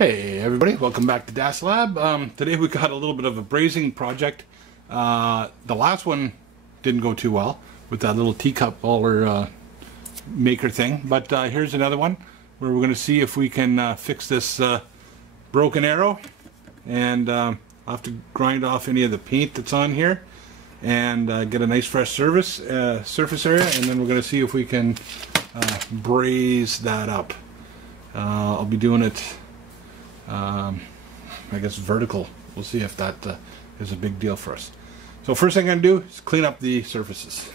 Hey everybody, welcome back to DASLAB. Today we got a little bit of a brazing project. The last one didn't go too well with that little teacup baller maker thing, but here's another one where we're going to see if we can fix this broken arrow, and I'll have to grind off any of the paint that's on here and get a nice fresh surface area, and then we're going to see if we can braze that up. I'll be doing it I guess vertical. We'll see if that is a big deal for us. So first thing I'm going to do is clean up the surfaces.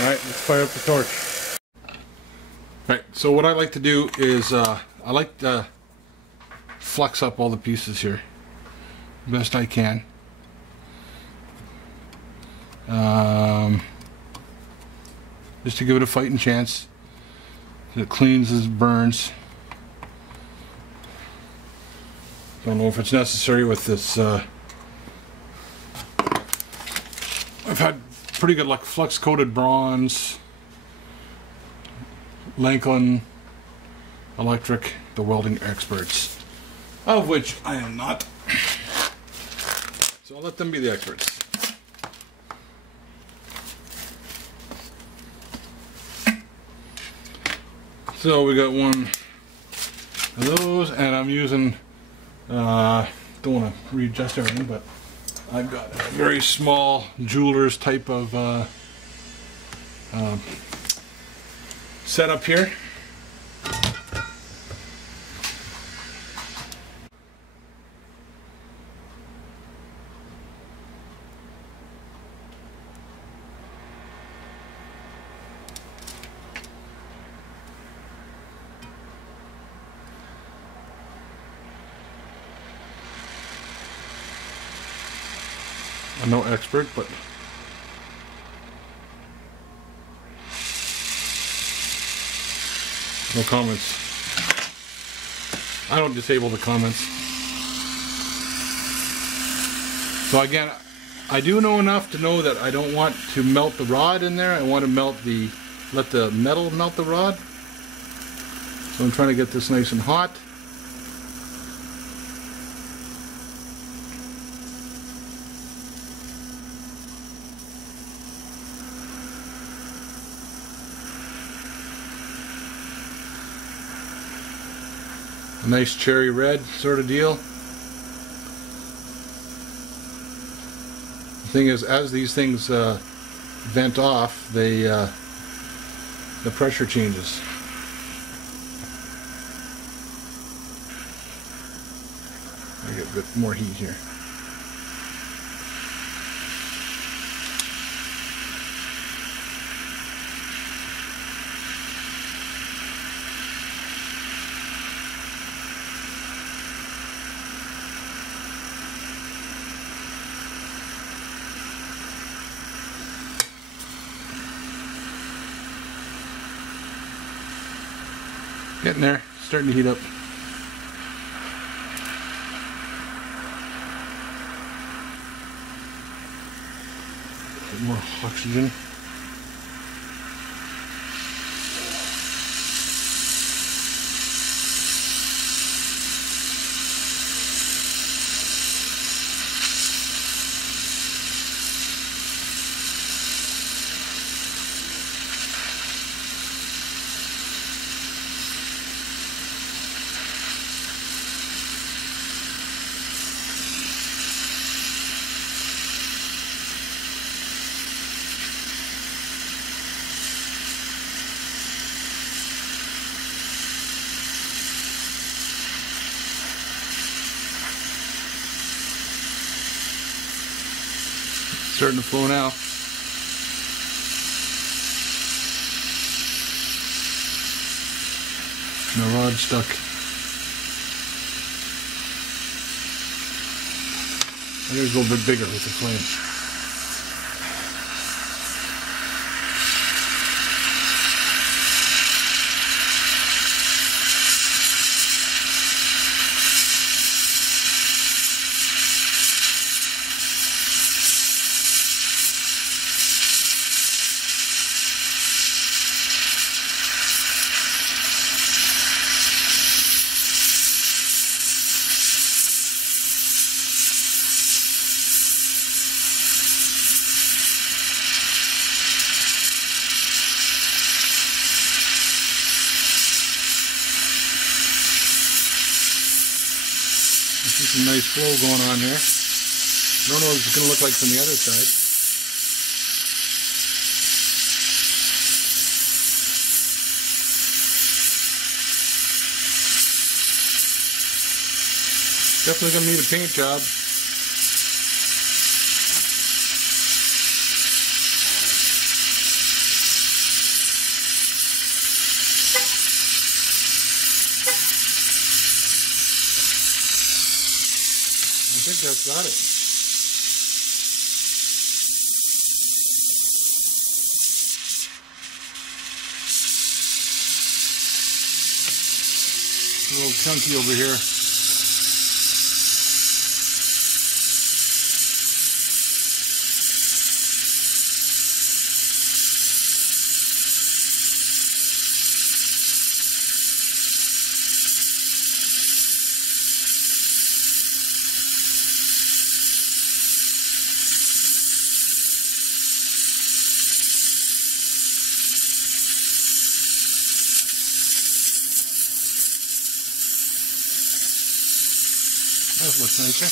Alright, let's fire up the torch. Alright, so what I like to do is I like to flux up all the pieces here best I can. Just to give it a fighting chance. It cleans as it burns. Don't know if it's necessary with this. I've had pretty good luck. Flux coated bronze, Lanklin Electric, the welding experts, of which I am not. So I'll let them be the experts. So we got one of those, and I'm using, don't want to readjust everything, but I've got a very small jeweler's type of setup here. I'm no expert, but no comments. I don't disable the comments. So again, I do know enough to know that I don't want to melt the rod in there. I want to let the metal melt the rod. So I'm trying to get this nice and hot. A nice cherry red sort of deal. The thing is, as these things vent off, the pressure changes. I get a bit more heat here. Getting there, starting to heat up. A bit more oxygen. Starting to flow now. And the rod's stuck. I'm going to go a bit bigger with the flame. Some nice flow going on there. I don't know what it's going to look like from the other side. Definitely going to need a paint job. I think that's got it. A little chunky over here. That looks nicer.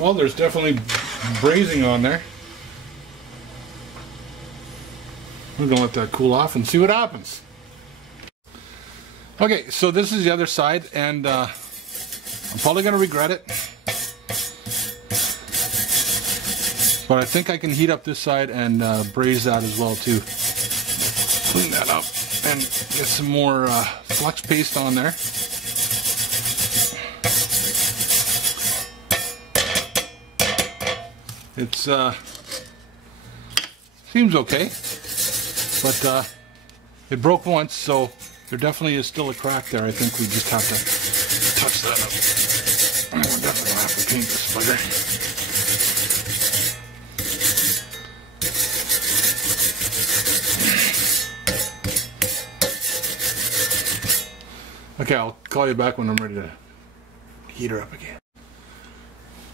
Well, there's definitely brazing on there. We're going to let that cool off and see what happens. Okay, so this is the other side, and I'm probably going to regret it. But I think I can heat up this side and braze that as well too. Clean that up and get some more flux paste on there. It's seems okay, but it broke once, so there definitely is still a crack there. I think we just have to touch that up. We're definitely gonna have to paint this bugger. Okay, I'll call you back when I'm ready to heat her up again.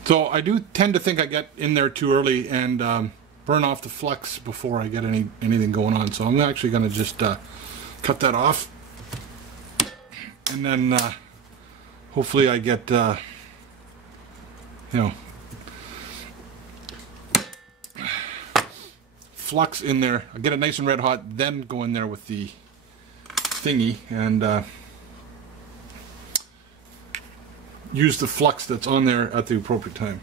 So I do tend to think I get in there too early and burn off the flux before I get anything going on. So I'm actually going to just cut that off, and then hopefully I get you know, flux in there. I get it nice and red hot, then go in there with the thingy and use the flux that's on there at the appropriate time.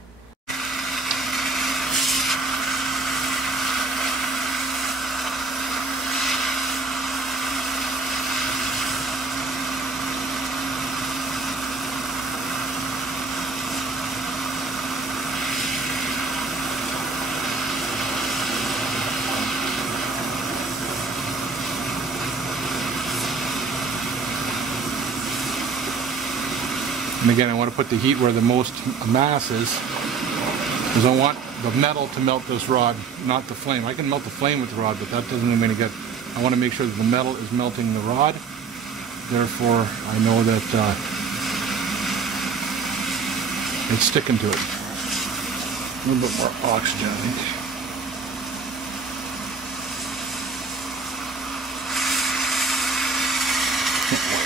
And again, I want to put the heat where the most mass is, because I want the metal to melt this rod, not the flame. I can melt the flame with the rod, but that doesn't do me any good. I want to make sure that the metal is melting the rod. Therefore, I know that it's sticking to it. A little bit more oxygen, I think.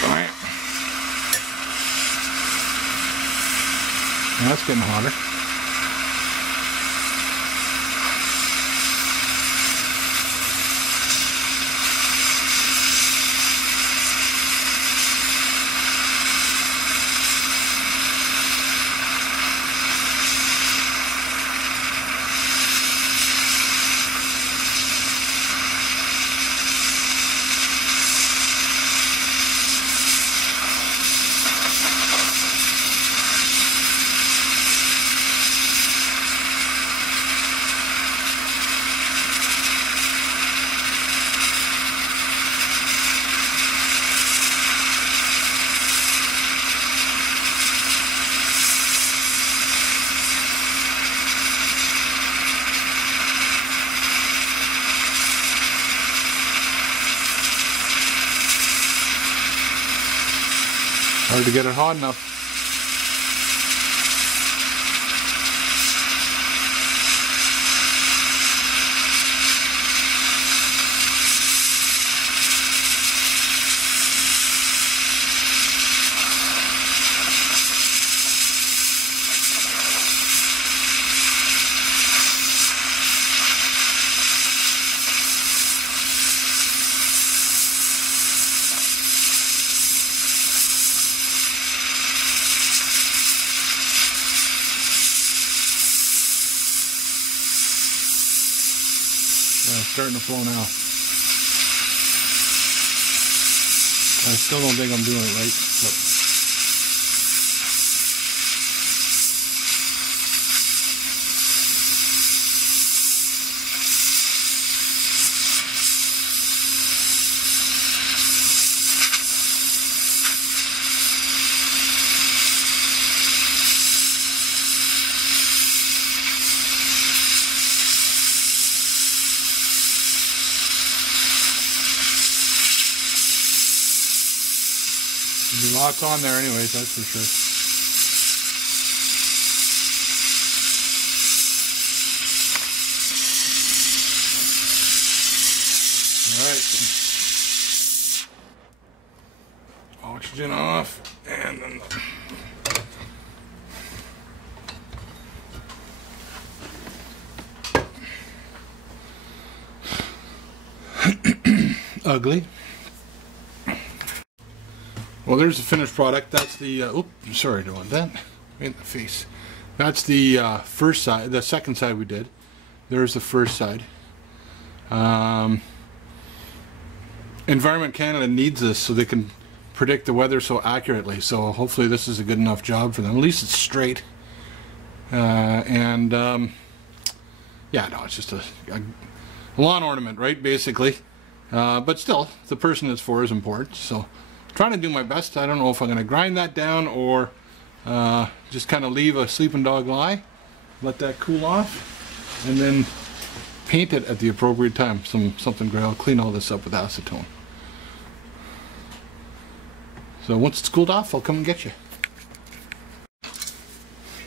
All right. Now that's getting hotter. Hard to get it hot enough. It's starting to flow now. I still don't think I'm doing it right. Look. There'll be lots on there anyways, that's for sure. Alright. Oxygen off, and then ugly. Well, there's the finished product. That's the, oops, sorry, I don't want that. In the face. That's the first side, the second side we did. There's the first side. Environment Canada needs this so they can predict the weather so accurately. So hopefully this is a good enough job for them. At least it's straight. Yeah, no, it's just a lawn ornament, right, basically. But still, the person it's for is important. So trying to do my best. I don't know if I'm going to grind that down or just kind of leave a sleeping dog lie, let that cool off, and then paint it at the appropriate time. Something gray. I'll clean all this up with acetone. So once it's cooled off, I'll come and get you.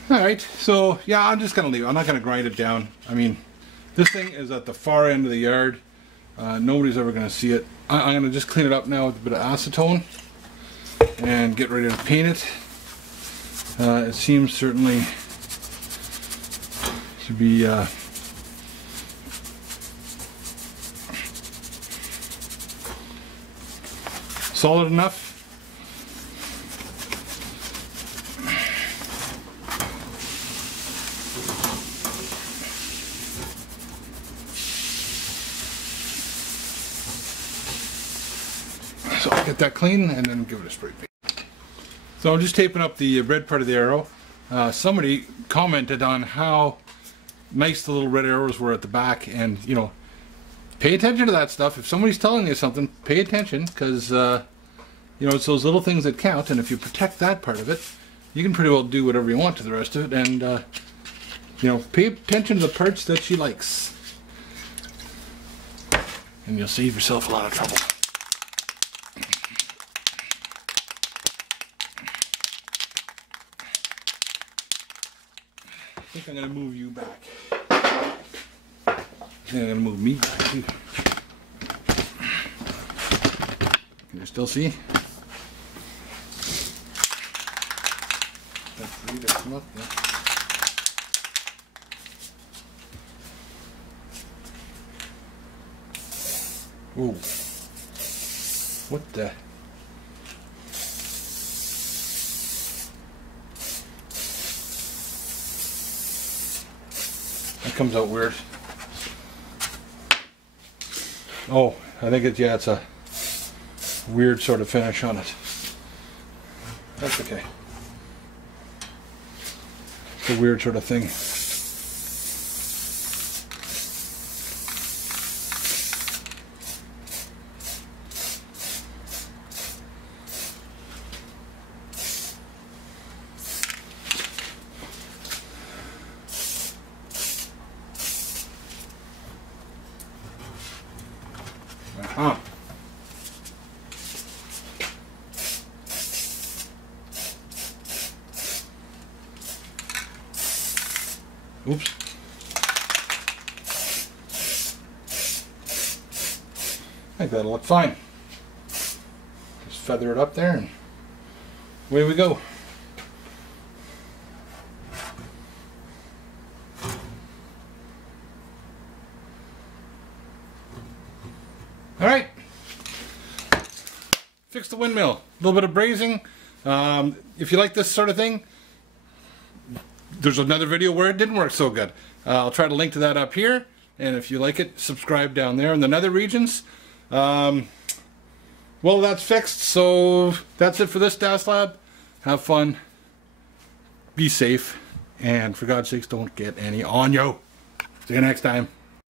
Alright, so yeah, I'm just going to leave it. I'm not going to grind it down. I mean, this thing is at the far end of the yard. Nobody's ever going to see it. I'm going to just clean it up now with a bit of acetone and get ready to paint it. It seems certainly to be solid enough. So I'll get that clean and then give it a spray paint. So I'm just taping up the red part of the arrow. Somebody commented on how nice the little red arrows were at the back, and you know, pay attention to that stuff. If somebody's telling you something, pay attention, because you know, it's those little things that count, and if you protect that part of it, you can pretty well do whatever you want to the rest of it. And you know, pay attention to the parts that she likes, and you'll save yourself a lot of trouble. I think I'm going to move you back. I think I'm going to move me back too. Can you still see? That's free to come up there. Whoa. What the? That comes out weird. Oh, I think it's, yeah, it's a weird sort of finish on it. That's okay. It's a weird sort of thing. Oops. I think that'll look fine. Just feather it up there and away we go. All right. Fix the windmill. A little bit of brazing. If you like this sort of thing, there's another video where it didn't work so good. I'll try to link to that up here. And if you like it, subscribe down there in the nether regions. Well, that's fixed. So that's it for this DASLAB. Have fun. Be safe. And for God's sakes, don't get any on you. See you next time.